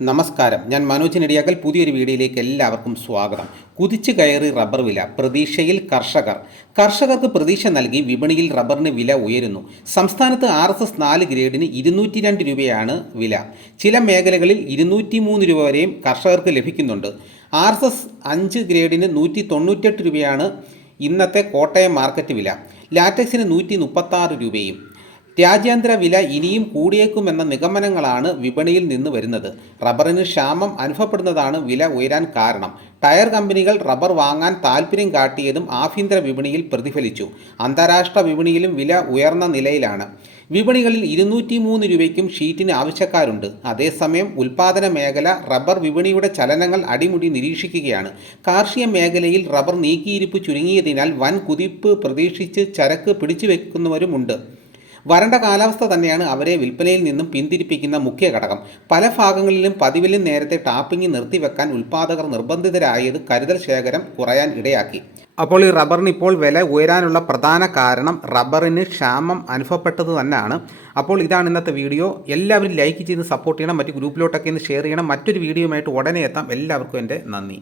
നമസ്കാരം. ഞാൻ മനോജ് നെടിയാക്കൽ. പുതിയൊരു വീഡിയോയിലേക്ക് എല്ലാവർക്കും സ്വാഗതം. കുതിച്ചു കയറി റബ്ബർ വില പ്രതീക്ഷയിൽ കർഷകർ. കർഷകർക്ക് പ്രതീക്ഷ നൽകി വിപണിയിൽ റബ്ബറിന് വില ഉയരുന്നു. സംസ്ഥാനത്ത് ആർ എസ് എസ് നാല് ഗ്രേഡിന് ഇരുന്നൂറ്റി രണ്ട് രൂപയാണ് വില. ചില മേഖലകളിൽ ഇരുന്നൂറ്റി മൂന്ന് രൂപ വരെയും കർഷകർക്ക് ലഭിക്കുന്നുണ്ട്. ആർ എസ് എസ് അഞ്ച് ഗ്രേഡിന് നൂറ്റി തൊണ്ണൂറ്റെട്ട് രൂപയാണ് ഇന്നത്തെ കോട്ടയം മാർക്കറ്റ് വില. ലാറ്റക്സിന് നൂറ്റി മുപ്പത്താറ് രൂപയും രാജ്യാന്തര വില ഇനിയും കൂടിയേക്കുമെന്ന നിഗമനങ്ങളാണ് വിപണിയിൽ നിന്ന് വരുന്നത്. റബ്ബറിന് ക്ഷാമം അനുഭവപ്പെടുന്നതാണ് വില ഉയരാൻ കാരണം. ടയർ കമ്പനികൾ റബ്ബർ വാങ്ങാൻ താൽപ്പര്യം കാട്ടിയതും ആഭ്യന്തര വിപണിയിൽ പ്രതിഫലിച്ചു. അന്താരാഷ്ട്ര വിപണിയിലും വില ഉയർന്ന നിലയിലാണ്. വിപണികളിൽ ഇരുന്നൂറ്റി മൂന്ന് രൂപയ്ക്കും ഷീറ്റിന് ആവശ്യക്കാരുണ്ട്. അതേസമയം ഉൽപാദന മേഖല റബ്ബർ വിപണിയുടെ ചലനങ്ങൾ അടിമുടി നിരീക്ഷിക്കുകയാണ്. കാർഷിക മേഖലയിൽ റബ്ബർ നീക്കിയിരിപ്പ് ചുരുങ്ങിയതിനാൽ വൻ കുതിപ്പ് പ്രതീക്ഷിച്ച് ചരക്ക് പിടിച്ചു വെക്കുന്നവരുമുണ്ട് വരണ്ട കാലാവസ്ഥ തന്നെയാണ് അവരെ വിൽപ്പനയിൽ നിന്നും പിന്തിരിപ്പിക്കുന്ന മുഖ്യ ഘടകം. പല ഭാഗങ്ങളിലും പതിവിലും നേരത്തെ ടാപ്പിംഗ് നിർത്തിവെക്കാൻ ഉൽപ്പാദകർ നിർബന്ധിതരായത് കരുതൽ ശേഖരം കുറയാൻ ഇടയാക്കി. അപ്പോൾ ഈ റബ്ബറിന് ഇപ്പോൾ വില ഉയരാനുള്ള പ്രധാന കാരണം റബ്ബറിന് ക്ഷാമം അനുഭവപ്പെട്ടത് തന്നെയാണ്. അപ്പോൾ ഇതാണ് ഇന്നത്തെ വീഡിയോ. എല്ലാവരും ലൈക്ക് ചെയ്ത് സപ്പോർട്ട് ചെയ്യണം. മറ്റ് ഗ്രൂപ്പിലോട്ടൊക്കെ ഒന്ന് ഷെയർ ചെയ്യണം. മറ്റൊരു വീഡിയോയുമായിട്ട് ഉടനെ എത്താം. എല്ലാവർക്കും എന്റെ നന്ദി.